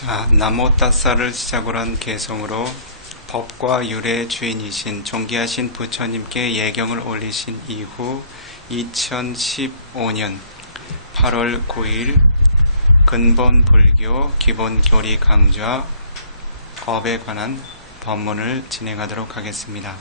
자, 나모따사를 시작으로 한 개성으로 법과 율의 주인이신 존귀하신 부처님께 예경을 올리신 이후 2015년 8월 9일 근본 불교 기본 교리 강좌 업에 관한 법문을 진행하도록 하겠습니다.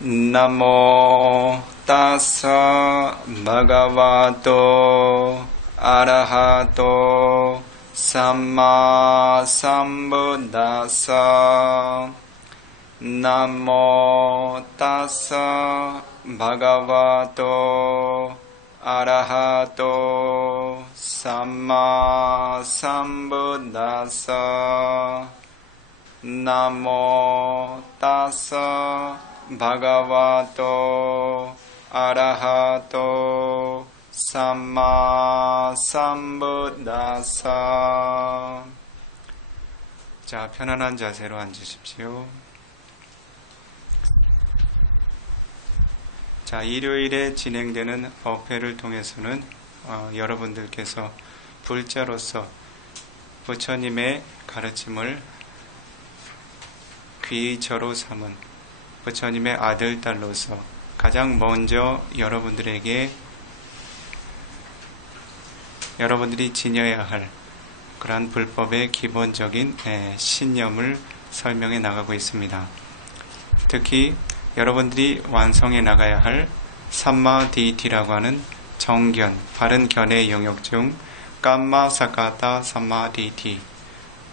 나모 따사 바가와토 아라하토 삼마 삼부다사 나모 따사 바가와토 아라하토 삼마 삼부다사 나모 따사 바가와토 아라하토 삼마 삼부다사. 자, 편안한 자세로 앉으십시오. 자, 일요일에 진행되는 어회를 통해서는 여러분들께서 불자로서 부처님의 가르침을 귀의처로 삼은 부처님의 아들, 딸로서 가장 먼저 여러분들이 지녀야 할 그러한 불법의 기본적인 신념을 설명해 나가고 있습니다. 특히 여러분들이 완성해 나가야 할 삼마디티라고 하는 정견, 바른 견해의 영역 중 깜마사카타 삼마디티,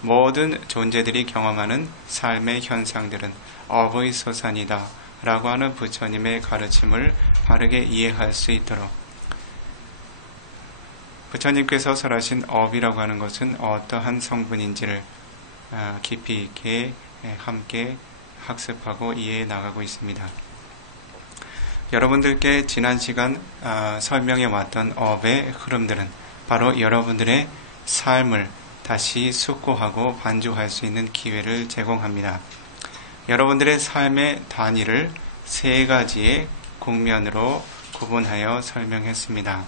모든 존재들이 경험하는 삶의 현상들은 업의 소산이다 라고 하는 부처님의 가르침을 바르게 이해할 수 있도록, 부처님께서 설하신 업이라고 하는 것은 어떠한 성분인지를 깊이 있게 함께 학습하고 이해해 나가고 있습니다. 여러분들께 지난 시간 설명해 왔던 업의 흐름들은 바로 여러분들의 삶을 다시 숙고하고 반주할 수 있는 기회를 제공합니다. 여러분들의 삶의 단위를 세 가지의 국면으로 구분하여 설명했습니다.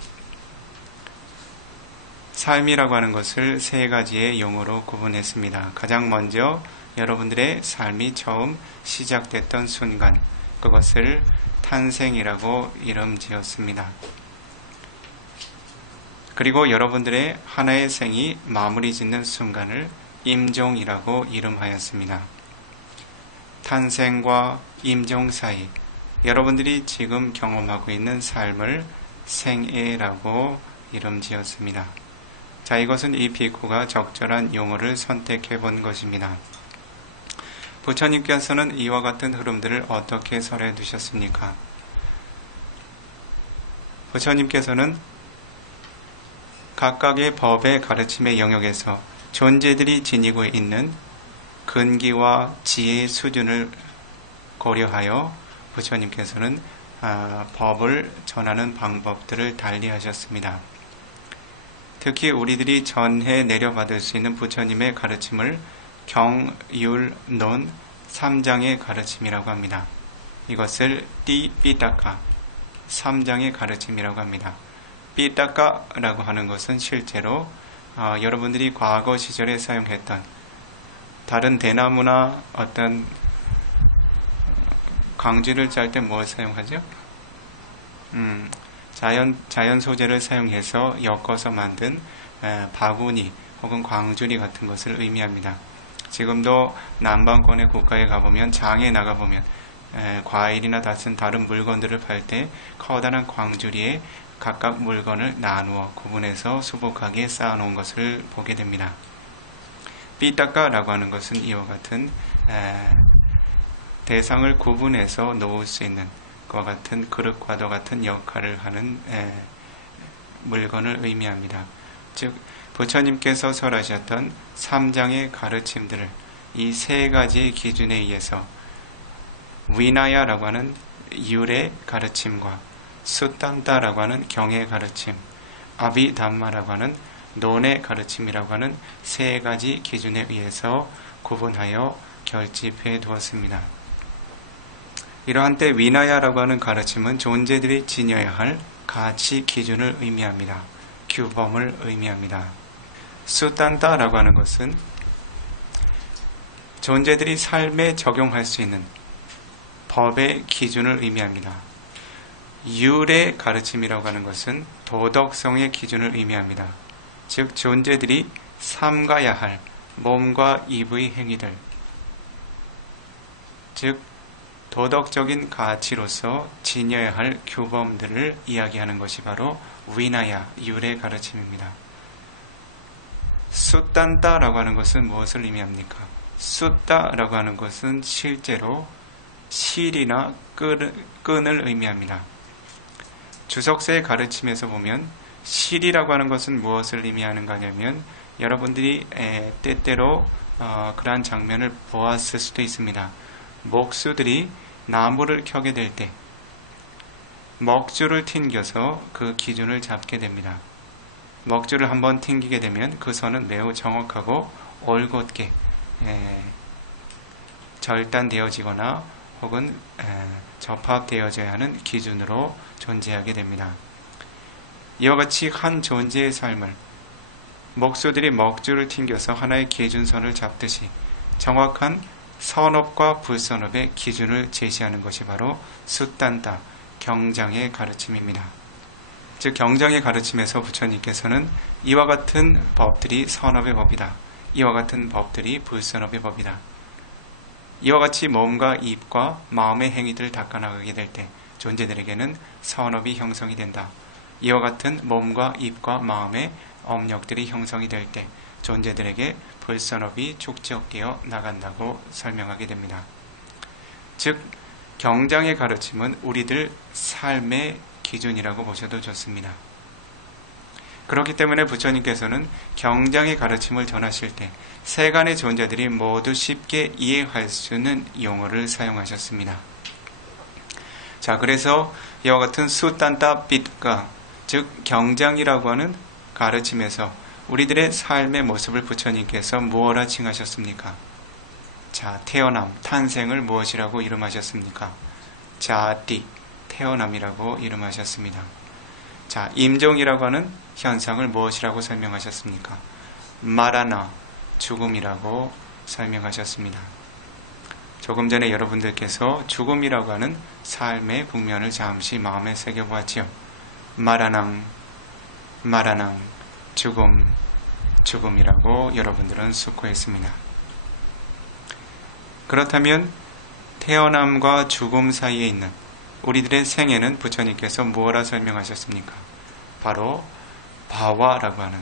삶이라고 하는 것을 세 가지의 용어로 구분했습니다. 가장 먼저 여러분들의 삶이 처음 시작됐던 순간, 그것을 탄생이라고 이름 지었습니다. 그리고 여러분들의 하나의 생이 마무리 짓는 순간을 임종이라고 이름하였습니다. 탄생과 임종 사이, 여러분들이 지금 경험하고 있는 삶을 생애라고 이름 지었습니다. 자, 이것은 이 비쿠가 적절한 용어를 선택해 본 것입니다. 부처님께서는 이와 같은 흐름들을 어떻게 설해 두셨습니까? 부처님께서는 각각의 법의 가르침의 영역에서 존재들이 지니고 있는 근기와 지혜의 수준을 고려하여 부처님께서는 법을 전하는 방법들을 달리하셨습니다. 특히 우리들이 전해 내려받을 수 있는 부처님의 가르침을 경, 율, 논 3장의 가르침이라고 합니다. 이것을 삐따까 3장의 가르침이라고 합니다. 삐따까라고 하는 것은 실제로 여러분들이 과거 시절에 사용했던 다른 대나무나 어떤 광지를 짤 때 뭘 사용하죠? 자연 소재를 사용해서 엮어서 만든 바구니 혹은 광주리 같은 것을 의미합니다. 지금도 남방권의 국가에 가보면, 장에 나가보면 과일이나 다른 물건들을 팔 때 커다란 광주리에 각각 물건을 나누어 구분해서 수북하게 쌓아놓은 것을 보게 됩니다. 삐따까라고 하는 것은 이와 같은 대상을 구분해서 놓을 수 있는 그와 같은 그릇과도 같은 역할을 하는 물건을 의미합니다. 즉 부처님께서 설하셨던 3장의 가르침들을 이 세 가지의 기준에 의해서 위나야라고 하는 율의 가르침과 수탄타라고 하는 경의 가르침, 아비담마라고 하는 논의 가르침이라고 하는 세 가지 기준에 의해서 구분하여 결집해 두었습니다. 이러한 때 위나야라고 하는 가르침은 존재들이 지녀야 할 가치 기준을 의미합니다. 규범을 의미합니다. 수단다라고 하는 것은 존재들이 삶에 적용할 수 있는 법의 기준을 의미합니다. 율의 가르침이라고 하는 것은 도덕성의 기준을 의미합니다. 즉 존재들이 삼가야 할 몸과 입의 행위들, 즉 도덕적인 가치로서 지녀야 할 규범들을 이야기하는 것이 바로 위나야, 율의 가르침입니다. 수단다라고 하는 것은 무엇을 의미합니까? 수다라고 하는 것은 실제로 실이나 끈을 의미합니다. 주석서의 가르침에서 보면 실이라고 하는 것은 무엇을 의미하는가 하냐면 여러분들이 때때로 그러한 장면을 보았을 수도 있습니다. 목수들이 나무를 켜게 될 때 먹줄을 튕겨서 그 기준을 잡게 됩니다. 먹줄을 한번 튕기게 되면 그 선은 매우 정확하고 올곧게 절단되어지거나 혹은 접합되어져야 하는 기준으로 존재하게 됩니다. 이와 같이 한 존재의 삶을 목수들이 먹줄을 튕겨서 하나의 기준선을 잡듯이 정확한 선업과 불선업의 기준을 제시하는 것이 바로 수단다, 경장의 가르침입니다. 즉 경장의 가르침에서 부처님께서는 이와 같은 법들이 선업의 법이다. 이와 같은 법들이 불선업의 법이다. 이와 같이 몸과 입과 마음의 행위들을 닦아나가게 될 때 존재들에게는 선업이 형성이 된다. 이와 같은 몸과 입과 마음의 업력들이 형성이 될 때 존재들에게 불선업이 축적되어 나간다고 설명하게 됩니다. 즉 경장의 가르침은 우리들 삶의 기준이라고 보셔도 좋습니다. 그렇기 때문에 부처님께서는 경장의 가르침을 전하실 때 세간의 존재들이 모두 쉽게 이해할 수 있는 용어를 사용하셨습니다. 자, 그래서 이와 같은 수단다 빛가, 즉 경장이라고 하는 가르침에서 우리들의 삶의 모습을 부처님께서 무엇라 칭하셨습니까? 자, 태어남, 탄생을 무엇이라고 이름하셨습니까? 자띠, 태어남이라고 이름하셨습니다. 자, 임종이라고 하는 현상을 무엇이라고 설명하셨습니까? 마라나, 죽음이라고 설명하셨습니다. 조금 전에 여러분들께서 죽음이라고 하는 삶의 국면을 잠시 마음에 새겨보았지요. 마라낭, 마라낭, 죽음, 죽음이라고 여러분들은 숙고했습니다. 그렇다면 태어남과 죽음 사이에 있는 우리들의 생애는 부처님께서 무엇라 설명하셨습니까? 바로 바와라고 하는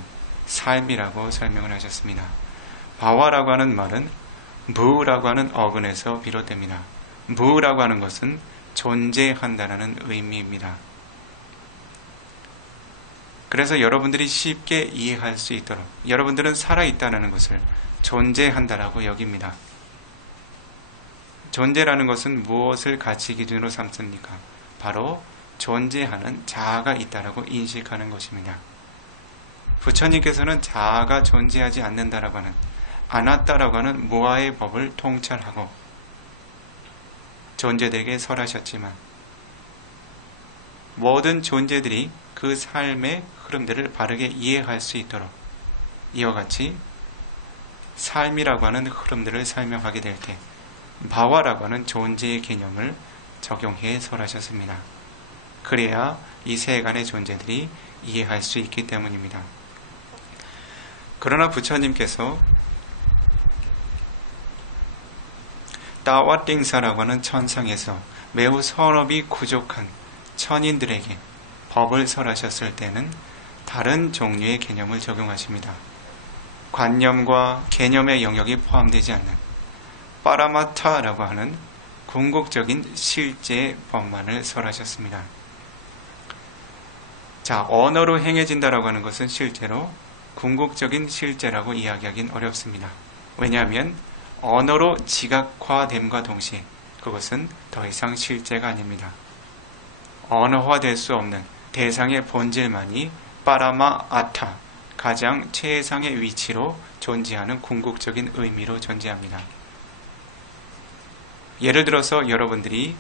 삶이라고 설명을 하셨습니다. 바와라고 하는 말은 무라고 하는 어근에서 비롯됩니다. 무라고 하는 것은 존재한다는 의미입니다. 그래서 여러분들이 쉽게 이해할 수 있도록 여러분들은 살아있다는 것을 존재한다라고 여깁니다. 존재라는 것은 무엇을 가치 기준으로 삼습니까? 바로 존재하는 자아가 있다라고 인식하는 것입니다. 부처님께서는 자아가 존재하지 않는다라고 하는 아나따라고 하는 무아의 법을 통찰하고 존재들에게 설하셨지만 모든 존재들이 그 삶의 흐름들을 바르게 이해할 수 있도록 이와 같이 삶이라고 하는 흐름들을 설명하게 될 때 바와라고 하는 존재의 개념을 적용해 설하셨습니다. 그래야 이 세간의 존재들이 이해할 수 있기 때문입니다. 그러나 부처님께서 따와띵사라고 하는 천상에서 매우 선업이 부족한 천인들에게 법을 설하셨을 때는 다른 종류의 개념을 적용하십니다. 관념과 개념의 영역이 포함되지 않는 파라마타라고 하는 궁극적인 실제의 법만을 설하셨습니다. 자, 언어로 행해진다라고 하는 것은 실제로 궁극적인 실제라고 이야기하기는 어렵습니다. 왜냐하면 언어로 지각화됨과 동시에 그것은 더 이상 실제가 아닙니다. 언어화될 수 없는 대상의 본질만이 파라마 아타, 가장 최상의 위치로 존재하는 궁극적인 의미로 존재합니다. 예를 들어서 여러분들이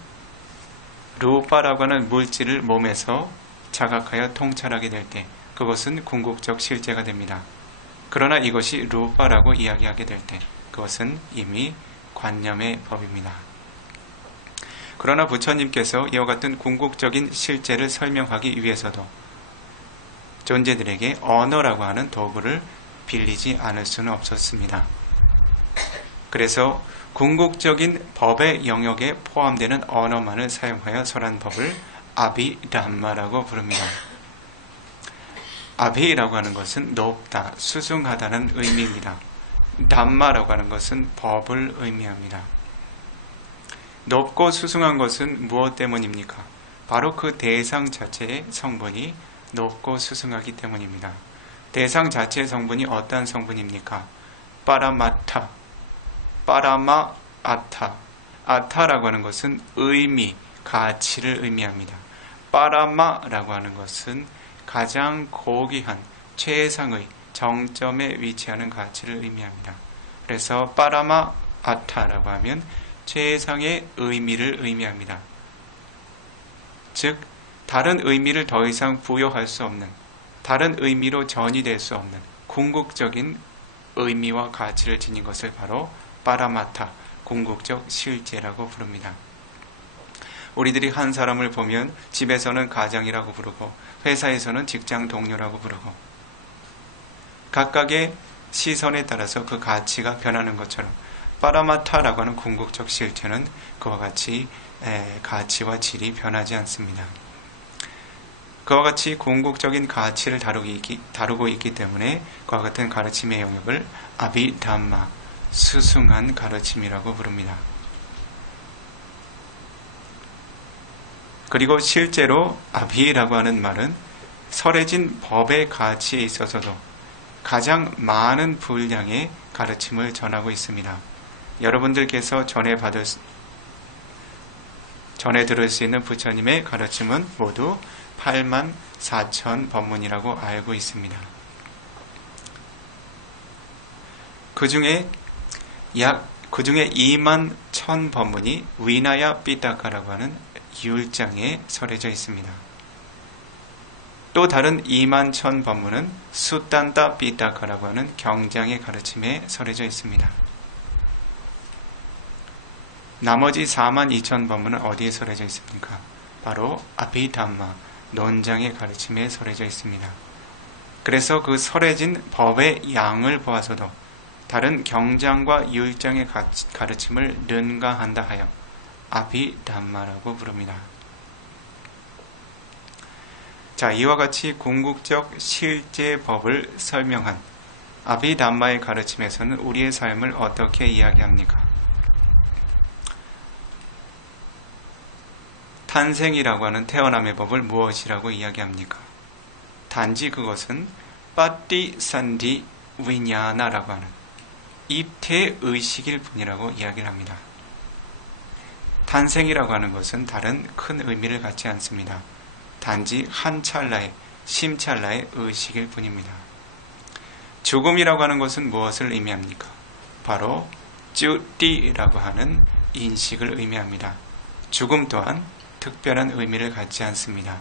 루파라고 하는 물질을 몸에서 자각하여 통찰하게 될 때 그것은 궁극적 실제가 됩니다. 그러나 이것이 루파라고 이야기하게 될 때 그것은 이미 관념의 법입니다. 그러나 부처님께서 이와 같은 궁극적인 실제를 설명하기 위해서도 존재들에게 언어라고 하는 도구를 빌리지 않을 수는 없었습니다. 그래서 궁극적인 법의 영역에 포함되는 언어만을 사용하여 설한 법을 아비담마라고 부릅니다. 아비라고 하는 것은 높다, 수승하다는 의미입니다. 담마라고 하는 것은 법을 의미합니다. 높고 수승한 것은 무엇 때문입니까? 바로 그 대상 자체의 성분이 높고 수승하기 때문입니다. 대상 자체의 성분이 어떠한 성분입니까? 빠라마타, 빠라마아타. 아타라고 하는 것은 의미, 가치를 의미합니다. 빠라마라고 하는 것은 가장 고귀한 최상의 정점에 위치하는 가치를 의미합니다. 그래서 빠라마아타라고 하면 최상의 의미를 의미합니다. 즉 다른 의미를 더 이상 부여할 수 없는, 다른 의미로 전이될 수 없는 궁극적인 의미와 가치를 지닌 것을 바로 빠라마타, 궁극적 실제라고 부릅니다. 우리들이 한 사람을 보면 집에서는 가장이라고 부르고 회사에서는 직장 동료라고 부르고 각각의 시선에 따라서 그 가치가 변하는 것처럼 빠라마타라고 하는 궁극적 실체는 그와 같이 가치와 질이 변하지 않습니다. 그와 같이 궁극적인 가치를 다루고 있기 때문에 그와 같은 가르침의 영역을 아비담마, 수승한 가르침이라고 부릅니다. 그리고 실제로 아비라고 하는 말은 설해진 법의 가치에 있어서도 가장 많은 분량의 가르침을 전하고 있습니다. 여러분들께서 전해 들을 수 있는 부처님의 가르침은 모두 84,000 법문이라고 알고 있습니다. 그 중에 21,000 법문이 위나야 삐타카라고 하는 율장에 설해져 있습니다. 또 다른 21,000 법문은 수탄타 삐타카라고 하는 경장의 가르침에 설해져 있습니다. 나머지 42,000 법문은 어디에 설해져 있습니까? 바로 아비담마, 논장의 가르침에 설해져 있습니다. 그래서 그 설해진 법의 양을 보아서도 다른 경장과 율장의 가르침을 능가한다 하여 아비담마라고 부릅니다. 자, 이와 같이 궁극적 실제 법을 설명한 아비담마의 가르침에서는 우리의 삶을 어떻게 이야기합니까? 탄생이라고 하는 태어남의 법을 무엇이라고 이야기합니까? 단지 그것은 빠띠산디 위냐나라고 하는 입태의식일 뿐이라고 이야기를 합니다. 탄생이라고 하는 것은 다른 큰 의미를 갖지 않습니다. 단지 한 찰나의, 심찰나의 의식일 뿐입니다. 죽음이라고 하는 것은 무엇을 의미합니까? 바로 쭈띠라고 하는 인식을 의미합니다. 죽음 또한 특별한 의미를 갖지 않습니다.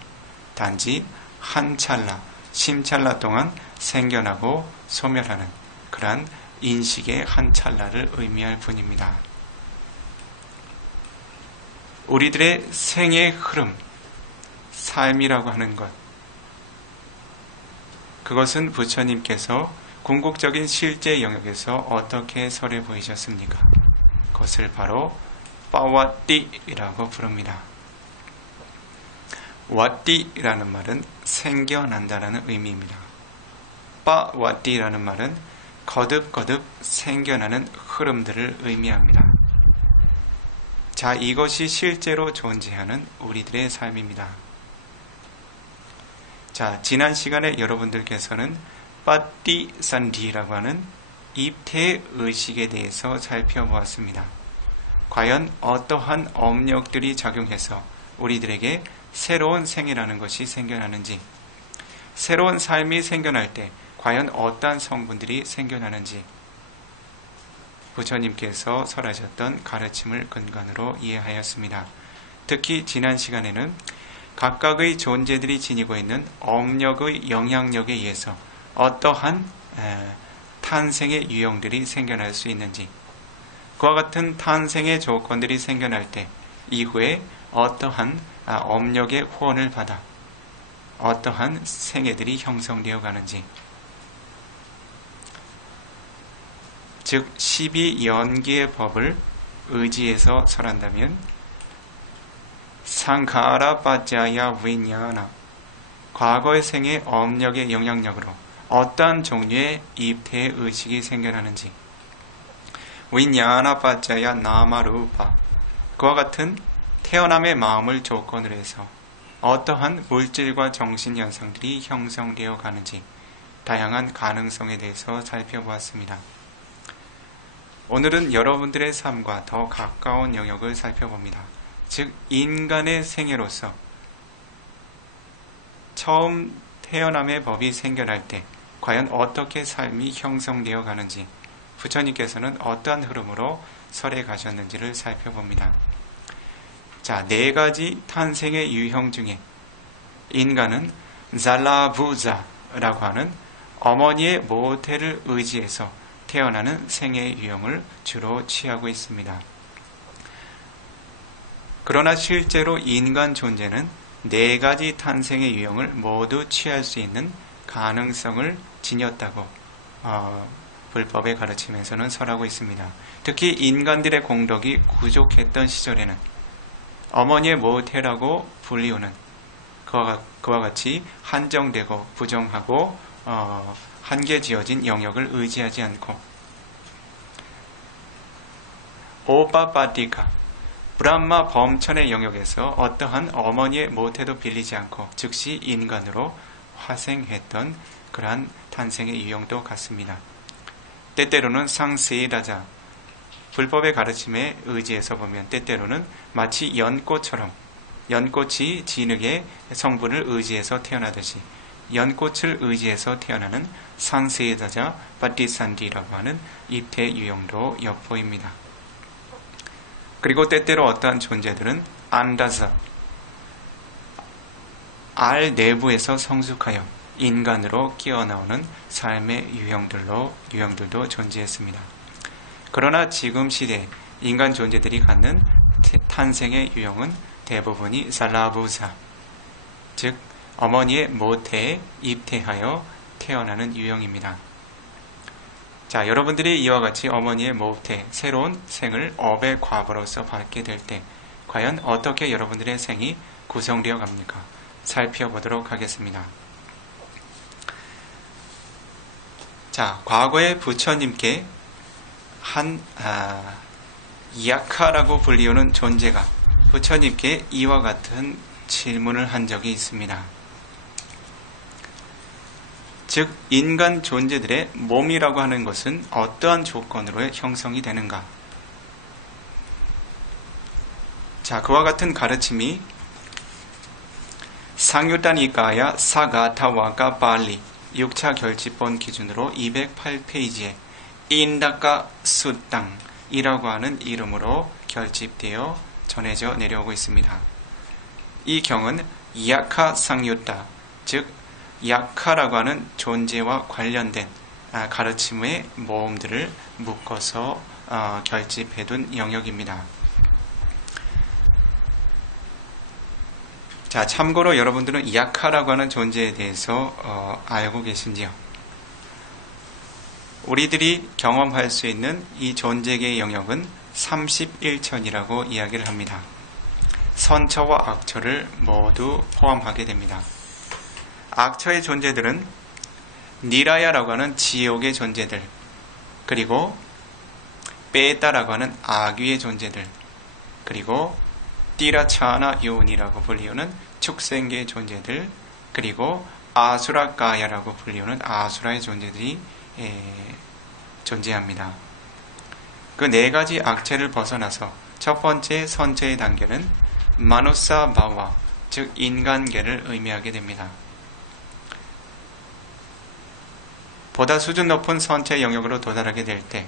단지 한 찰나, 심찰나 동안 생겨나고 소멸하는 그러한 인식의 한 찰나를 의미할 뿐입니다. 우리들의 생의 흐름, 삶이라고 하는 것, 그것은 부처님께서 궁극적인 실제 영역에서 어떻게 설해 보이셨습니까? 그것을 바로 빠와띠라고 부릅니다. 와띠라는 말은 생겨난다라는 의미입니다. 빠와띠라는 말은 거듭거듭 생겨나는 흐름들을 의미합니다. 자, 이것이 실제로 존재하는 우리들의 삶입니다. 자, 지난 시간에 여러분들께서는 빠띠산디라고 하는 입태의식에 대해서 살펴보았습니다. 과연 어떠한 업력들이 작용해서 우리들에게 새로운 생이라는 것이 생겨나는지, 새로운 삶이 생겨날 때 과연 어떠한 성분들이 생겨나는지 부처님께서 설하셨던 가르침을 근간으로 이해하였습니다. 특히 지난 시간에는 각각의 존재들이 지니고 있는 업력의 영향력에 의해서 어떠한 탄생의 유형들이 생겨날 수 있는지, 그와 같은 탄생의 조건들이 생겨날 때 이후에 어떠한 업력의 후원을 받아 어떠한 생애들이 형성되어 가는지, 즉 12연기의 법을 의지해서 설한다면 상카라 빠짜야 위냐나, 과거의 생의 업력의 영향력으로 어떠한 종류의 입태의 의식이 생겨나는지, 위냐나 빠짜야 나마루파, 그와 같은 태어남의 마음을 조건으로 해서 어떠한 물질과 정신 현상들이 형성되어 가는지 다양한 가능성에 대해서 살펴보았습니다. 오늘은 여러분들의 삶과 더 가까운 영역을 살펴봅니다. 즉 인간의 생애로서 처음 태어남의 법이 생겨날 때 과연 어떻게 삶이 형성되어 가는지, 부처님께서는 어떠한 흐름으로 설해 가셨는지를 살펴봅니다. 자, 4가지 탄생의 유형 중에 인간은 잘라부자라고 하는 어머니의 모태를 의지해서 태어나는 생의 유형을 주로 취하고 있습니다. 그러나 실제로 인간 존재는 4가지 탄생의 유형을 모두 취할 수 있는 가능성을 지녔다고 불법의 가르침에서는 설하고 있습니다. 특히 인간들의 공덕이 부족했던 시절에는 어머니의 모태라고 불리우는 그와 같이 한정되고 부정하고 한계 지어진 영역을 의지하지 않고 오빠빠티카, 브람마 범천의 영역에서 어떠한 어머니의 모태도 빌리지 않고 즉시 인간으로 화생했던 그러한 탄생의 유형도 같습니다. 때때로는 상세라자, 불법의 가르침에 의지해서 보면 때때로는 마치 연꽃처럼 연꽃이 진흙의 성분을 의지해서 태어나듯이 연꽃을 의지해서 태어나는 상세자자 빠티산디라고 하는 입태 유형도 엿보입니다. 그리고 때때로 어떠한 존재들은 안다자, 알 내부에서 성숙하여 인간으로 끼어나오는 삶의 유형들도 존재했습니다. 그러나 지금 시대에 인간 존재들이 갖는 탄생의 유형은 대부분이 살라부사, 즉 어머니의 모태에 입태하여 태어나는 유형입니다. 자, 여러분들이 이와 같이 어머니의 모태, 새로운 생을 업의 과부로서 받게 될 때 과연 어떻게 여러분들의 생이 구성되어 갑니까? 살펴보도록 하겠습니다. 자, 과거에 부처님께 한 야카라고 불리우는 존재가 부처님께 이와 같은 질문을 한 적이 있습니다. 즉 인간 존재들의 몸이라고 하는 것은 어떠한 조건으로 형성이 되는가? 자, 그와 같은 가르침이 상유타니까야 사가타와가 발리 6차 결집본 기준으로 208페이지에 인다카 수땅이라고 하는 이름으로 결집되어 전해져 내려오고 있습니다. 이 경은 야카 상유타, 즉 야카라고 하는 존재와 관련된 가르침의 모음들을 묶어서 결집해둔 영역입니다. 자, 참고로 여러분들은 야카라고 하는 존재에 대해서 알고 계신지요? 우리들이 경험할 수 있는 이 존재계의 영역은 31천이라고 이야기를 합니다. 선처와 악처를 모두 포함하게 됩니다. 악처의 존재들은 니라야라고 하는 지옥의 존재들, 그리고 베타라고 하는 악귀의 존재들, 그리고 띠라차나 요니라고 불리우는 축생계의 존재들, 그리고 아수라가야라고 불리우는 아수라의 존재들이 존재합니다. 그 4가지 악체를 벗어나서 첫 번째 선체의 단계는 마누사 바와, 즉 인간계를 의미하게 됩니다. 보다 수준 높은 선체 영역으로 도달하게 될 때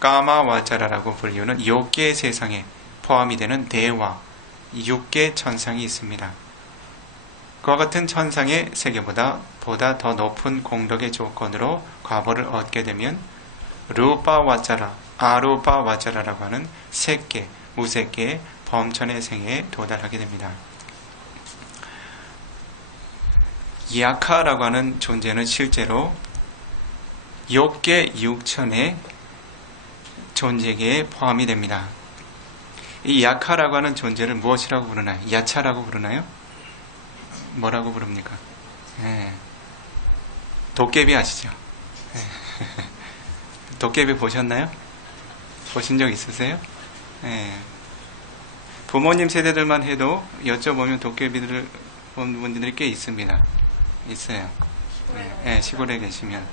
까마와자라고 불리우는 6개의 세상에 포함이 되는 대와 6개 천상이 있습니다. 그와 같은 천상의 세계보다 더 높은 공덕의 조건으로 과보를 얻게 되면 루파와짜라, 아루파와짜라라고 하는 색계, 무색계의 범천의 생에 도달하게 됩니다. 야카라고 하는 존재는 실제로 6개 6천의 존재계에 포함이 됩니다. 이 야카라고 하는 존재를 무엇이라고 부르나요? 야차라고 부르나요? 뭐라고 부릅니까? 도깨비 아시죠? 도깨비 보셨나요? 보신 적 있으세요? 부모님 세대들만 해도 여쭤보면 도깨비들을 본 분들이 꽤 있습니다. 있어요. 시골에 계시면.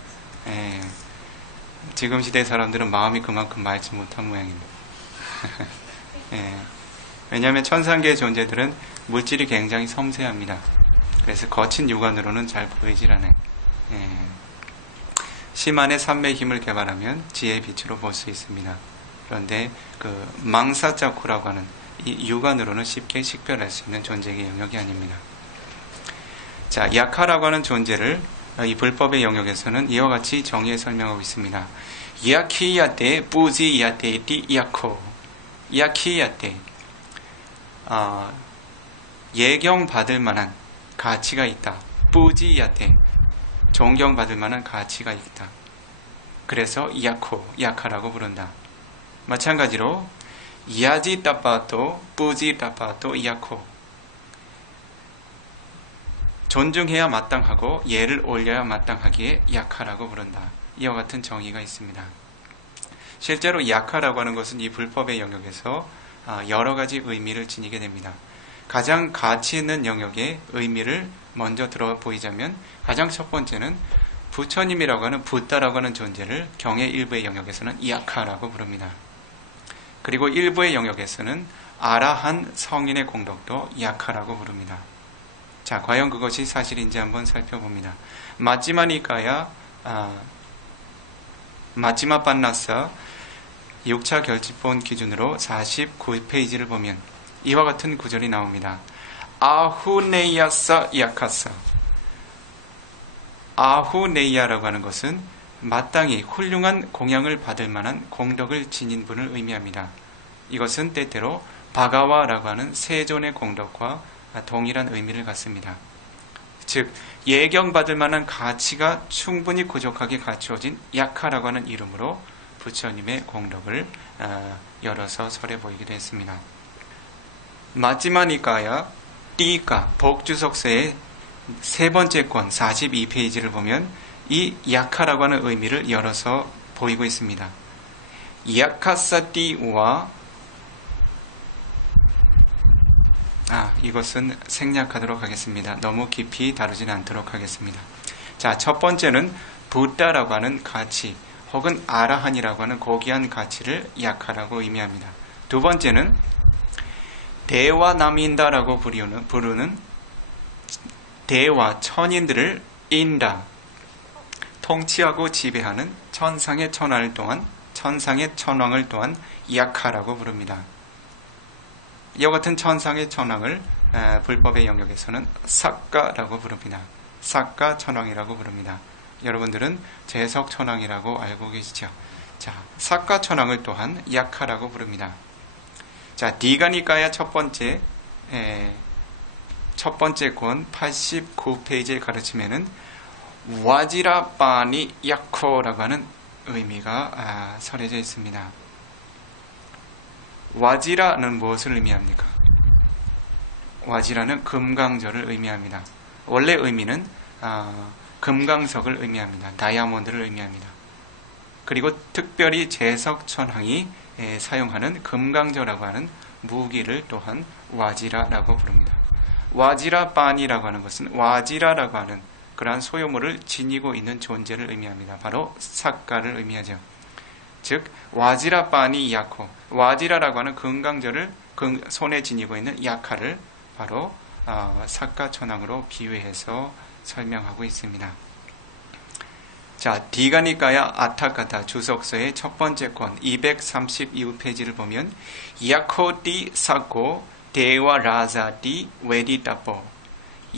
지금 시대 사람들은 마음이 그만큼 맑지 못한 모양입니다. 왜냐하면 천상계의 존재들은 물질이 굉장히 섬세합니다. 그래서 거친 육안으로는 잘 보이질 않아요. 심한의 삼매의 힘을 개발하면 지혜의 빛으로 볼 수 있습니다. 그런데 그 망사자쿠라고 하는 이 육안으로는 쉽게 식별할 수 있는 존재의 영역이 아닙니다. 자, 야카라고 하는 존재를 이 불법의 영역에서는 이와 같이 정의해 설명하고 있습니다. 야키야테 뿌지야테 띠 야코. 야키야테, 예경받을 만한 가치가 있다. 뿌지야테, 존경받을 만한 가치가 있다. 그래서 야코, 야카라고 부른다. 마찬가지로 야지따빠도 뿌지따빠도 야코, 존중해야 마땅하고 예를 올려야 마땅하기에 야카라고 부른다. 이와 같은 정의가 있습니다. 실제로 야카라고 하는 것은 이 불법의 영역에서 여러 가지 의미를 지니게 됩니다. 가장 가치 있는 영역의 의미를 먼저 들어 보이자면 가장 첫 번째는 부처님이라고 하는 붓다라고 하는 존재를 경의 일부의 영역에서는 야카라고 부릅니다. 그리고 일부의 영역에서는 아라한 성인의 공덕도 야카라고 부릅니다. 자, 과연 그것이 사실인지 한번 살펴봅니다. 마지마니까야 마지막 반나사 6차 결집본 기준으로 49페이지를 보면 이와 같은 구절이 나옵니다. 아후네야사 야카사. 아후네야라고 하는 것은 마땅히 훌륭한 공양을 받을 만한 공덕을 지닌 분을 의미합니다. 이것은 때때로 바가와라고 하는 세존의 공덕과 동일한 의미를 갖습니다. 즉, 예경받을 만한 가치가 충분히 부족하게 갖추어진 야카라고 하는 이름으로 부처님의 공덕을 열어서 설해 보이기도 했습니다. 마지마니까야 띠까 복주석서의 세 번째 권 42페이지를 보면 이 야카라고 하는 의미를 열어서 보이고 있습니다. 야카사띠와 이것은 생략하도록 하겠습니다. 너무 깊이 다루지는 않도록 하겠습니다. 자, 첫 번째는 붓다라고 하는 가치 혹은 아라한이라고 하는 고귀한 가치를 야카라고 의미합니다. 두 번째는 대와남인다라고 부르는 대와 천인들을 인다, 통치하고 지배하는 천상의 천왕을 또한 야카라고 부릅니다. 이와 같은 천상의 천왕을 불법의 영역에서는 삭가라고 부릅니다. 삭가 천왕이라고 부릅니다. 여러분들은 재석 천왕이라고 알고 계시죠? 자, 삭가 천왕을 또한 야카라고 부릅니다. 자, 디가니까야 첫 번째 권 89페이지의 가르침에는 와지라빠니 야코라고 하는 의미가 설해져 있습니다. 와지라는 무엇을 의미합니까? 와지라는 금강저를 의미합니다. 원래 의미는 금강석을 의미합니다. 다이아몬드를 의미합니다. 그리고 특별히 재석천왕이 사용하는 금강저라고 하는 무기를 또한 와지라라고 부릅니다. 와지라빠니라고 하는 것은 와지라라고 하는 그러한 소유물을 지니고 있는 존재를 의미합니다. 바로 삭가를 의미하죠. 즉 와지라빠니 야코, 와지라라고 하는 금강저를 손에 지니고 있는 야카를 바로 삭가천왕으로 비유해서 설명하고 있습니다. 자, 디가니까야 아타카타 주석서의 첫 번째 권 232페이지를 보면 야코디 사코 대와 라자디 웨디타포,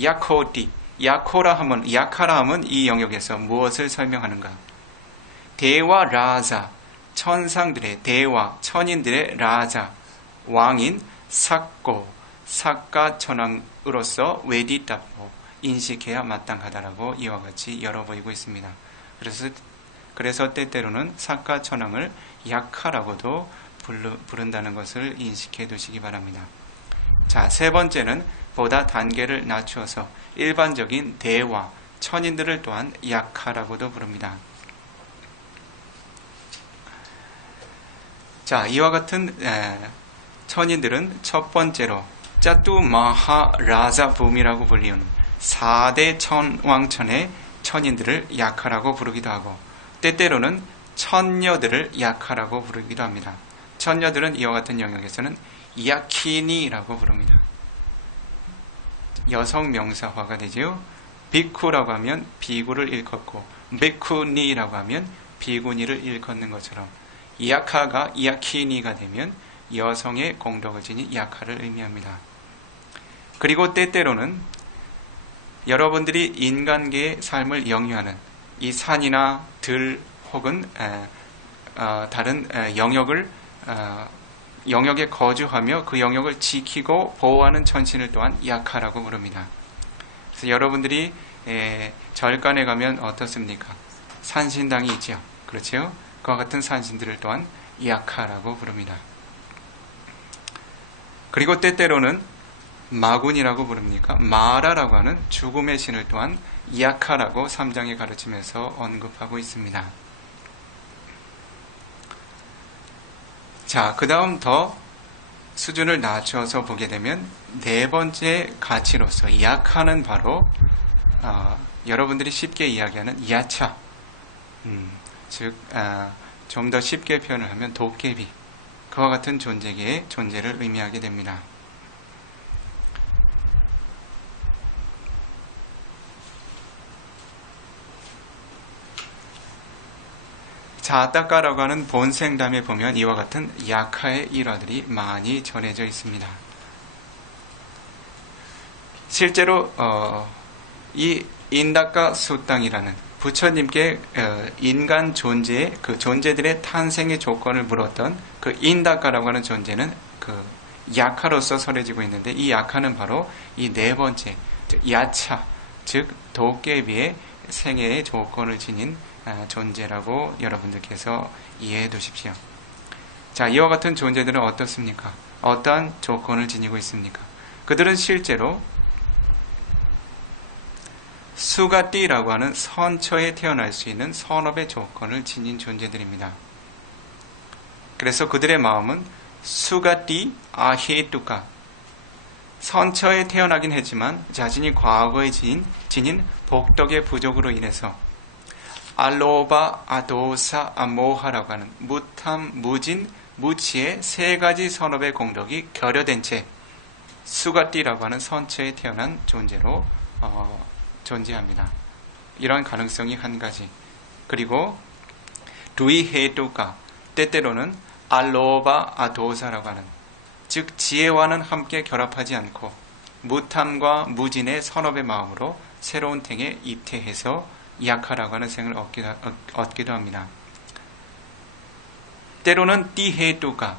야코디. 야카라 하면 이 영역에서 무엇을 설명하는가? 대와 라자, 천상들의 대와, 천인들의 라자, 왕인 삭고, 삭가천왕으로서 외디답고 인식해야 마땅하다라고 이와 같이 열어 보이고 있습니다. 그래서 때때로는 삭가천왕을 약하라고도 부른다는 것을 인식해 두시기 바랍니다. 자, 세 번째는 보다 단계를 낮추어서 일반적인 대와, 천인들을 또한 약하라고도 부릅니다. 자, 이와 같은 천인들은 첫 번째로 짜뚜 마하라자 붐이라고 불리우는 4대 천왕천의 천인들을 약하라고 부르기도 하고, 때때로는 천녀들을 약하라고 부르기도 합니다. 천녀들은 이와 같은 영역에서는 야키니라고 부릅니다. 여성 명사화가 되지요. 비쿠라고 하면 비구를 일컫고, 비쿠니라고 하면 비구니를 일컫는 것처럼 야카가 야키니가 되면 여성의 공덕을 지닌 야카를 의미합니다. 그리고 때때로는 여러분들이 인간계의 삶을 영유하는 이 산이나 들 혹은 다른 영역에 거주하며 그 영역을 지키고 보호하는 천신을 또한 야카라고 부릅니다. 그래서 여러분들이 절간에 가면 어떻습니까? 산신당이 있죠. 그렇죠? 그와 같은 산신들을 또한 야카라고 부릅니다. 그리고 때때로는 마군이라고 부릅니까? 마라라고 하는 죽음의 신을 또한 야카라고 3장의 가르침에서 언급하고 있습니다. 자, 그 다음 더 수준을 낮춰서 보게 되면 네 번째 가치로서 약하는 바로 여러분들이 쉽게 이야기하는 야차, 즉 좀 더 쉽게 표현을 하면 도깨비, 그와 같은 존재계의 존재를 의미하게 됩니다. 자따까라고 하는 본생담에 보면 이와 같은 약하의 일화들이 많이 전해져 있습니다. 실제로 이 인다까 수땅이라는 부처님께 인간 존재의 그 존재들의 탄생의 조건을 물었던 그 인다까라고 하는 존재는 그 약하로서 설해지고 있는데, 이 약하는 바로 이 네 번째 야차, 즉 도깨비의 생애의 조건을 지닌 존재라고 여러분들께서 이해해 두십시오. 자, 이와 같은 존재들은 어떻습니까? 어떠한 조건을 지니고 있습니까? 그들은 실제로 수가띠라고 하는 선처에 태어날 수 있는 선업의 조건을 지닌 존재들입니다. 그래서 그들의 마음은 수가띠 아헤뚜까, 선처에 태어나긴 했지만 자신이 과거에 지닌 복덕의 부족으로 인해서 알로바, 아도사, 아모하라고 하는 무탐, 무진, 무치의 세 가지 선업의 공덕이 결여된 채 수가띠라고 하는 선처에 태어난 존재로 존재합니다. 이러한 가능성이 한 가지. 그리고 루이헤도가 때때로는 알로바, 아도사라고 하는, 즉 지혜와는 함께 결합하지 않고 무탐과 무진의 선업의 마음으로 새로운 탱에 입퇴해서 약하라고 하는 생을 얻기도 합니다. 때로는 띠헤두가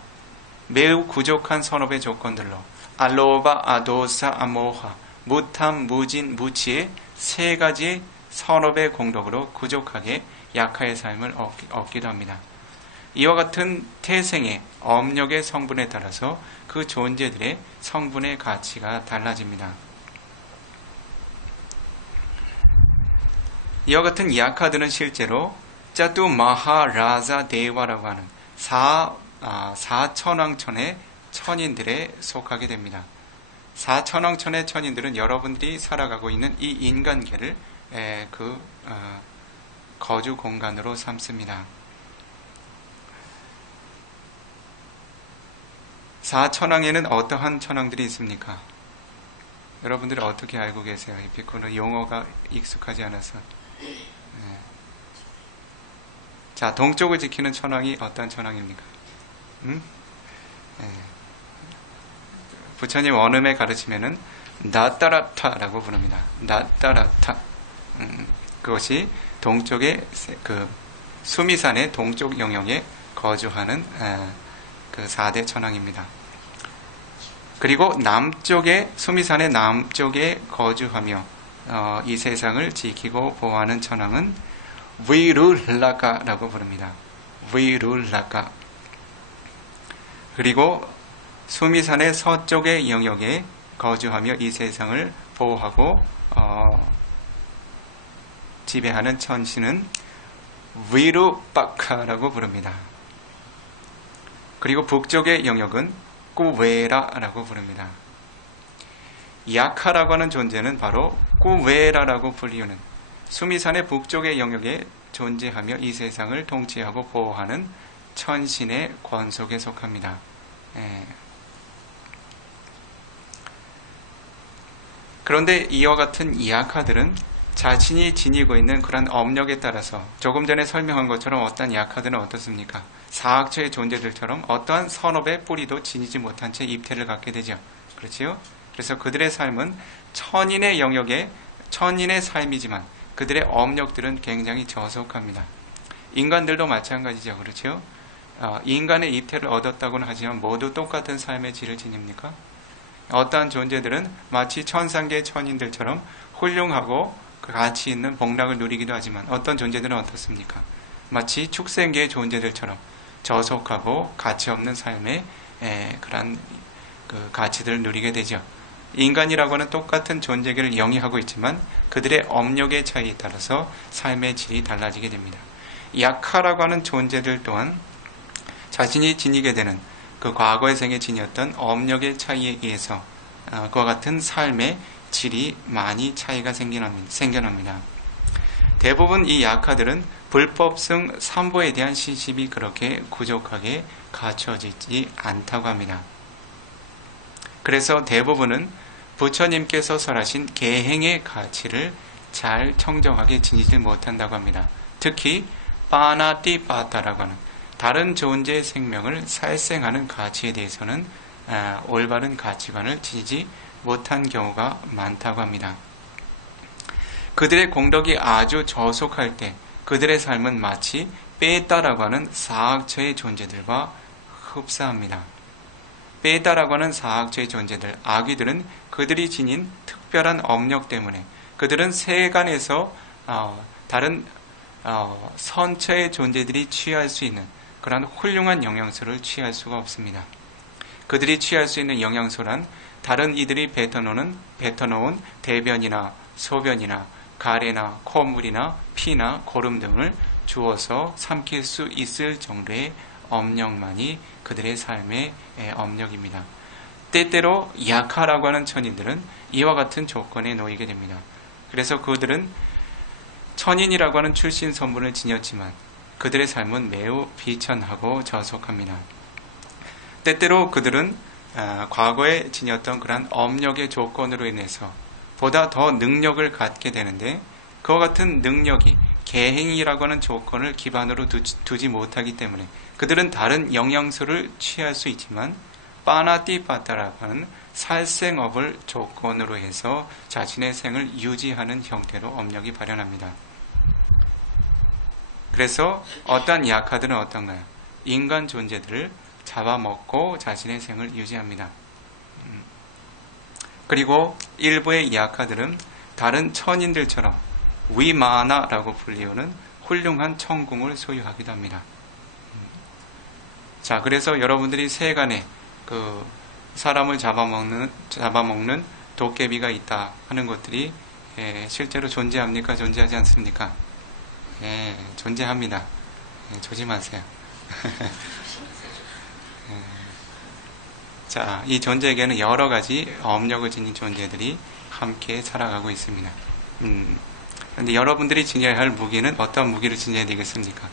매우 부족한 선업의 조건들로 알로바, 아도사, 아모하, 무탐, 무진, 무치의 세 가지 선업의 공덕으로 부족하게 약하의 삶을 얻기도 합니다. 이와 같은 태생의 업력의 성분에 따라서 그 존재들의 성분의 가치가 달라집니다. 이와 같은 약하들은 실제로 짜뚜 마하라자 대와라고 하는 사천왕천의 천인들에 속하게 됩니다. 사천왕천의 천인들은 여러분들이 살아가고 있는 이 인간계를 거주 공간으로 삼습니다. 사천왕에는 어떠한 천왕들이 있습니까? 여러분들이 어떻게 알고 계세요? 이 비코는 용어가 익숙하지 않아서. 자, 동쪽을 지키는 천왕이 어떤 천왕입니까? 부처님 원음에 가르치면은 나따라타라고 부릅니다. 나따라타. 그것이 동쪽의 그 수미산의 동쪽 영역에 거주하는 그 4대 천왕입니다. 그리고 남쪽에 수미산의 남쪽에 거주하며 이 세상을 지키고 보호하는 천왕은 위룰라카라고 부릅니다. 위룰라카. 그리고 수미산의 서쪽의 영역에 거주하며 이 세상을 보호하고 지배하는 천신은 위루빠카라고 부릅니다. 그리고 북쪽의 영역은 꾸웨라라고 부릅니다. 야카라고 하는 존재는 바로 꾸웨라라고 불리우는 수미산의 북쪽의 영역에 존재하며 이 세상을 통치하고 보호하는 천신의 권속에 속합니다. 그런데 이와 같은 야카들은 자신이 지니고 있는 그런 업력에 따라서 조금 전에 설명한 것처럼 어떠한 야카들은 어떻습니까? 사악처의 존재들처럼 어떠한 선업의 뿌리도 지니지 못한 채 입태를 갖게 되죠. 그렇지요? 그래서 그들의 삶은 천인의 영역에 천인의 삶이지만 그들의 업력들은 굉장히 저속합니다. 인간들도 마찬가지죠. 그렇죠? 인간의 입태를 얻었다고는 하지만 모두 똑같은 삶의 질을 지닙니까? 어떠한 존재들은 마치 천상계 천인들처럼 훌륭하고 가치 있는 복락을 누리기도 하지만 어떤 존재들은 어떻습니까? 마치 축생계의 존재들처럼 저속하고 가치 없는 삶의 그런 그 가치들을 누리게 되죠. 인간이라고 하는 똑같은 존재계를 영위하고 있지만 그들의 업력의 차이에 따라서 삶의 질이 달라지게 됩니다. 약하라고 하는 존재들 또한 자신이 지니게 되는 그 과거의 생에 지녔던 업력의 차이에 의해서 그와 같은 삶의 질이 많이 차이가 생겨납니다. 대부분 이 약하들은 불법성 삼보에 대한 신심이 그렇게 부족하게 갖춰지지 않다고 합니다. 그래서 대부분은 부처님께서 설하신 계행의 가치를 잘 청정하게 지니지 못한다고 합니다. 특히 파나티파타라고 하는 다른 존재의 생명을 살생하는 가치에 대해서는 올바른 가치관을 지니지 못한 경우가 많다고 합니다. 그들의 공덕이 아주 저속할 때 그들의 삶은 마치 빼따라고 하는 사악처의 존재들과 흡사합니다. 빼따라고 하는 사악처의 존재들, 아귀들은 그들이 지닌 특별한 업력 때문에 그들은 세간에서 다른 선처의 존재들이 취할 수 있는 그러한 훌륭한 영양소를 취할 수가 없습니다. 그들이 취할 수 있는 영양소란 다른 이들이 뱉어놓은 대변이나 소변이나 가래나 콧물이나 피나 고름 등을 주어서 삼킬 수 있을 정도의 업력만이 그들의 삶의 업력입니다. 때때로 약하라고 하는 천인들은 이와 같은 조건에 놓이게 됩니다. 그래서 그들은 천인이라고 하는 출신 선분을 지녔지만 그들의 삶은 매우 비천하고 저속합니다. 때때로 그들은 과거에 지녔던 그러한 업력의 조건으로 인해서 보다 더 능력을 갖게 되는데 그와 같은 능력이 계행이라고 하는 조건을 기반으로 두지 못하기 때문에 그들은 다른 영양소를 취할 수 있지만 파나티파타라고 하는 살생업을 조건으로 해서 자신의 생을 유지하는 형태로 업력이 발현합니다. 그래서 어떠한 약하들은 어떤가요? 인간 존재들을 잡아먹고 자신의 생을 유지합니다. 그리고 일부의 약하들은 다른 천인들처럼 위마나라고 불리우는 훌륭한 천궁을 소유하기도 합니다. 자, 그래서 여러분들이 세간에 그 사람을 잡아먹는 도깨비가 있다 하는 것들이 실제로 존재합니까? 존재하지 않습니까? 존재합니다. 조심하세요. 자, 이 존재에게는 여러 가지 업력을 지닌 존재들이 함께 살아가고 있습니다. 그런데 여러분들이 지녀야 할 무기는 어떤 무기를 지녀야 되겠습니까?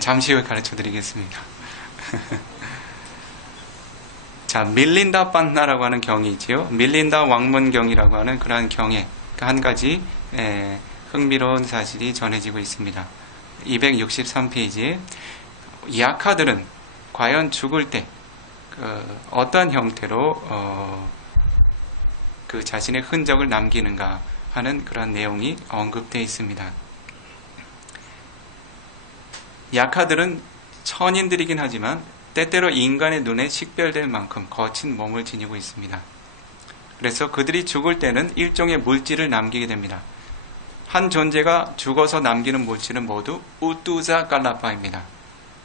잠시 후에 가르쳐 드리겠습니다. 자, 밀린다 판나라고 하는 경이 있지요. 밀린다 왕문경이라고 하는 그러한 경에 한 가지 흥미로운 사실이 전해지고 있습니다. 263페이지에 약하들은 과연 죽을 때 어떠한 형태로 그 자신의 흔적을 남기는가 하는 그런 내용이 언급되어 있습니다. 약하들은 천인들이긴 하지만 때때로 인간의 눈에 식별될 만큼 거친 몸을 지니고 있습니다. 그래서 그들이 죽을 때는 일종의 물질을 남기게 됩니다. 한 존재가 죽어서 남기는 물질은 모두 우뚜자 깔라파입니다.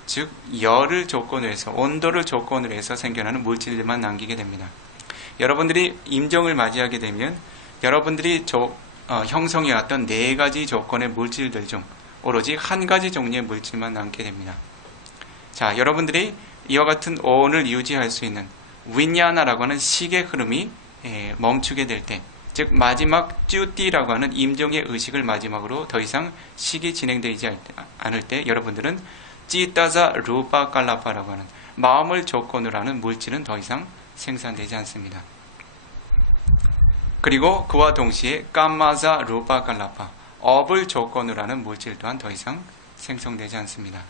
즉 열을 조건으로 해서 온도를 조건으로 해서 생겨나는 물질들만 남기게 됩니다. 여러분들이 임종을 맞이하게 되면 여러분들이 형성해왔던 4가지 조건의 물질들 중 오로지 한 가지 종류의 물질만 남게 됩니다. 자, 여러분들이 이와 같은 오온을 유지할 수 있는 윈야나라고 하는 식의 흐름이 멈추게 될 때, 즉 마지막 쭈띠라고 하는 임종의 의식을 마지막으로 더 이상 식이 진행되지 않을 때 여러분들은 찌따자 루파 깔라파라고 하는 마음을 조건으로 하는 물질은 더 이상 생산되지 않습니다. 그리고 그와 동시에 깜마자 루파 깔라파 업을 조건으로 하는 물질 또한 더 이상 생성되지 않습니다.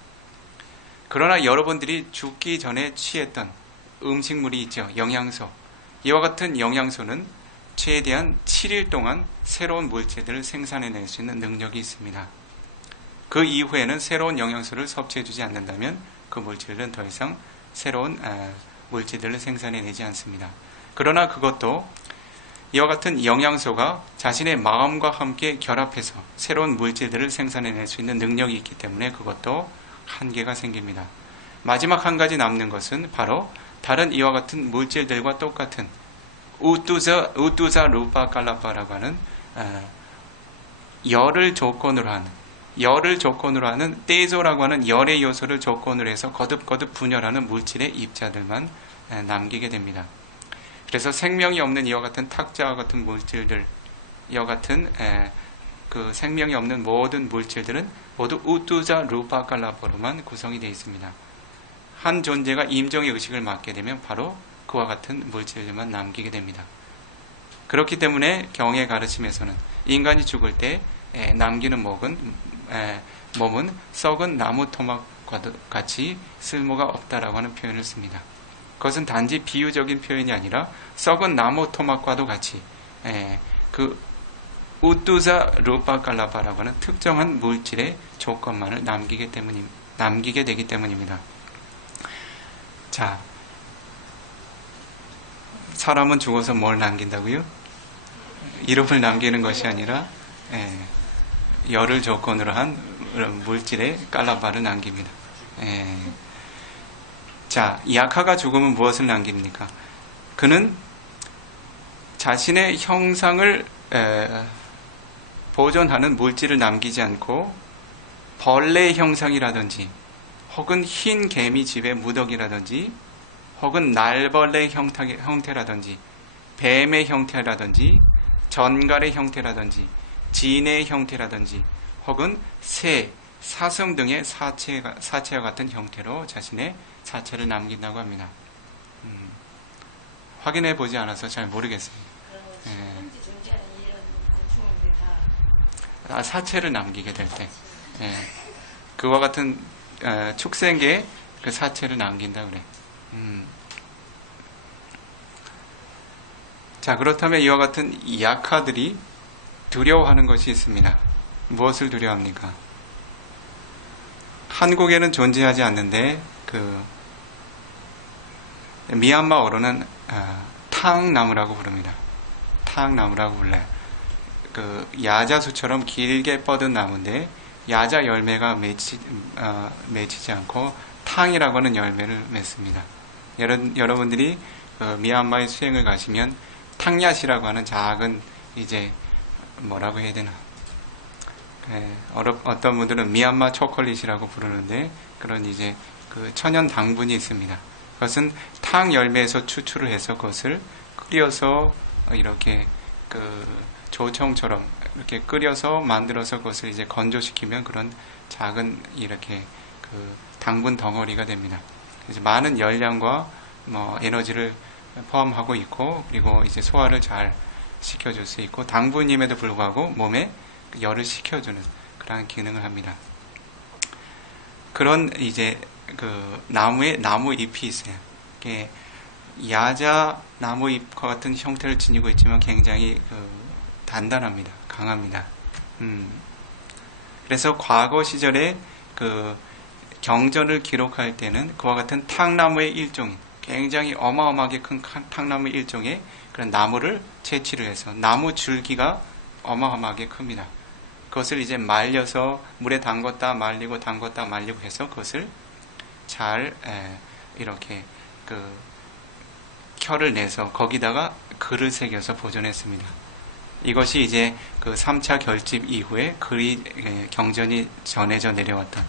그러나 여러분들이 죽기 전에 취했던 음식물이 있죠. 영양소. 이와 같은 영양소는 최대한 7일 동안 새로운 물질들을 생산해낼 수 있는 능력이 있습니다. 그 이후에는 새로운 영양소를 섭취해주지 않는다면 그 물질은 더 이상 새로운 물질들을 생산해내지 않습니다. 그러나 그것도 이와 같은 영양소가 자신의 마음과 함께 결합해서 새로운 물질들을 생산해낼 수 있는 능력이 있기 때문에 그것도 한계가 생깁니다. 마지막 한 가지 남는 것은 바로 다른 이와 같은 물질들과 똑같은 우뚜자 루파 깔라파라고 하는 열을 조건으로 하는 떼조라고 하는 열의 요소를 조건으로 해서 거듭거듭 분열하는 물질의 입자들만 남기게 됩니다. 그래서 생명이 없는 이와 같은 탁자와 같은 물질들, 이와 같은 그 생명이 없는 모든 물질들은 모두 우뚜자 루파 깔라파로만 구성이 되어 있습니다. 한 존재가 임종의 의식을 맡게 되면 바로 그와 같은 물질들만 남기게 됩니다. 그렇기 때문에 경의 가르침에서는 인간이 죽을 때 남기는 몸은 썩은 나무 토막과 같이 쓸모가 없다라고 하는 표현을 씁니다. 그것은 단지 비유적인 표현이 아니라 썩은 나무 토막과도 같이 그 우뚜자 루파 깔라파라고 하는 특정한 물질의 조건만을 남기게 되기 때문입니다. 자, 사람은 죽어서 뭘 남긴다고요? 이름을 남기는 것이 아니라 열을 조건으로 한 물질의 깔라파를 남깁니다. 자, 야카가 죽으면 무엇을 남깁니까? 그는 자신의 형상을 보존하는 물질을 남기지 않고 벌레의 형상이라든지 혹은 흰 개미 집의 무더기라든지 혹은 날벌레의 형태라든지 뱀의 형태라든지 전갈의 형태라든지 진의 형태라든지 혹은 새, 사슴 등의 사체와 같은 형태로 자신의 사체를 남긴다고 합니다. 확인해 보지 않아서 잘 모르겠습니다. 사체를 남기게 될 때, 그와 같은 축생계의 그 사체를 남긴다 그래. 자, 그렇다면 이와 같은 약하들이 두려워하는 것이 있습니다. 무엇을 두려워합니까? 한국에는 존재하지 않는데 미얀마어로는 탕나무라고 부릅니다. 탕나무라고 불러요. 야자수처럼 길게 뻗은 나무인데 야자 열매가 맺히지 않고 탕이라고 하는 열매를 맺습니다. 여러분들이 미얀마의 수행을 가시면 탕야시라고 하는 작은 뭐라고 해야 되나? 어떤 분들은 미얀마 초콜릿이라고 부르는데 그런 그 천연 당분이 있습니다. 그것은 탕 열매에서 추출을 해서 그것을 끓여서 이렇게 조청처럼 이렇게 끓여서 만들어서 그것을 건조시키면 그런 작은 이렇게 당분 덩어리가 됩니다. 그래서 많은 열량과 에너지를 포함하고 있고 그리고 소화를 잘 시켜줄 수 있고 당분임에도 불구하고 몸에 열을 식혀주는 그러한 기능을 합니다. 그런 나무 잎이 있어요. 야자 나무 잎과 같은 형태를 지니고 있지만 굉장히 단단합니다. 강합니다. 그래서 과거 시절에 경전을 기록할 때는 그와 같은 탕나무의 일종, 굉장히 어마어마하게 큰 탕나무 일종의 그런 나무를 채취를 해서 나무 줄기가 어마어마하게 큽니다. 그것을 이제 말려서 물에 담궜다 말리고 담궜다 말리고 해서 그것을 잘 이렇게 켜를 내서 거기다가 글을 새겨서 보존했습니다. 이것이 이제 3차 결집 이후에 글이 경전이 전해져 내려왔던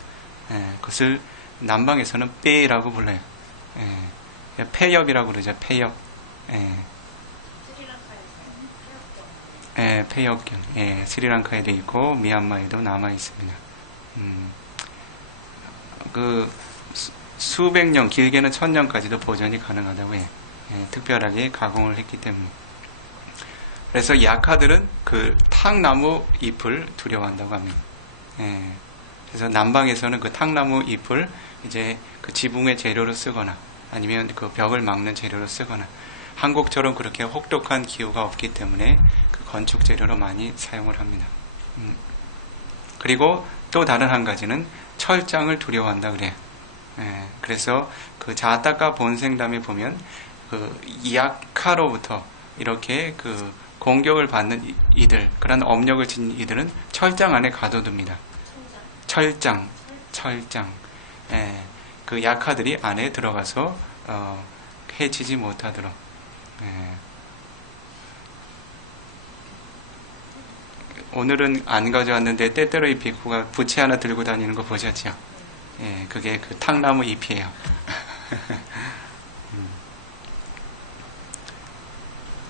그것을 남방에서는 빼라고 불러요. 폐엽이라고 그러죠. 폐엽. 폐엽경. 스리랑카에도 있고 미얀마에도 남아 있습니다. 수백 년, 길게는 1000년까지도 보존이 가능하다고 해요. 특별하게 가공을 했기 때문에. 그래서 약화들은 탕나무 잎을 두려워한다고 합니다. 그래서 남방에서는 탕나무 잎을 이제 지붕의 재료로 쓰거나 아니면 벽을 막는 재료로 쓰거나 한국처럼 그렇게 혹독한 기후가 없기 때문에 건축 재료로 많이 사용을 합니다. 그리고 또 다른 한 가지는 철장을 두려워한다 그래요. 그래서 자타카 본생담에 보면 약화로부터 이렇게 공격을 받는 이들, 그런 업력을 지닌 이들은 철장 안에 가둬둡니다. 철장. 약화들이 안에 들어가서 해치지 못하도록. 오늘은 안 가져왔는데 때때로 이 비쿠가 부채 하나 들고 다니는 거 보셨죠? 그게 탕나무 잎이에요.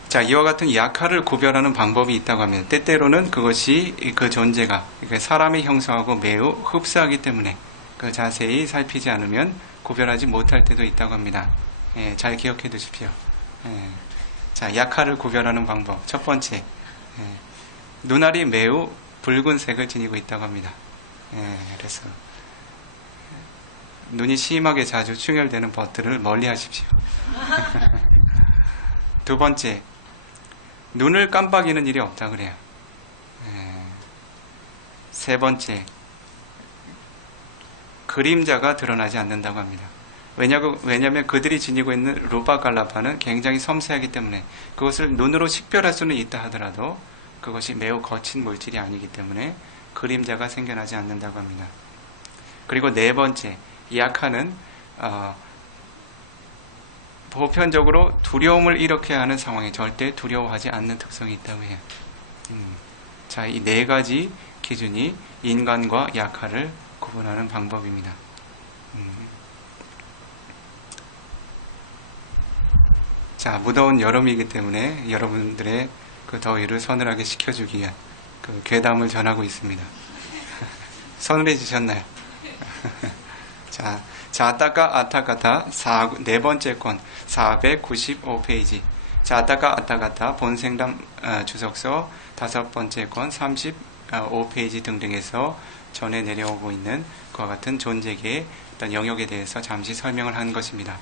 자, 이와 같은 약화를 구별하는 방법이 있다고 합니다. 때때로는 그것이 그 존재가 사람이 형성하고 매우 흡사하기 때문에 자세히 살피지 않으면 구별하지 못할 때도 있다고 합니다. 잘 기억해 두십시오. 자, 약화를 구별하는 방법. 첫 번째, 눈알이 매우 붉은색을 지니고 있다고 합니다. 그래서 눈이 심하게 자주 충혈되는 벗들을 멀리 하십시오. 두 번째, 눈을 깜빡이는 일이 없다 그래요. 세 번째, 그림자가 드러나지 않는다고 합니다. 왜냐하면 그들이 지니고 있는 루파갈라파는 굉장히 섬세하기 때문에 그것을 눈으로 식별할 수는 있다 하더라도 그것이 매우 거친 물질이 아니기 때문에 그림자가 생겨나지 않는다고 합니다. 그리고 네 번째, 약화는 보편적으로 두려움을 일으켜야 하는 상황에 절대 두려워하지 않는 특성이 있다고 해요. 자, 이 네 가지 기준이 인간과 약화를 구분하는 방법입니다. 자, 무더운 여름이기 때문에 여러분들의 더위를 서늘하게 식혀주기 위한 괴담을 전하고 있습니다. 서늘해지셨나요? 자, 자타카 아타카타 네 번째 권 495페이지. 자타카 아타카타 본생담 주석서 5번째 권 35페이지 등등에서 전해 내려오고 있는 그와 같은 존재계의 어떤 영역에 대해서 잠시 설명을 한 것입니다.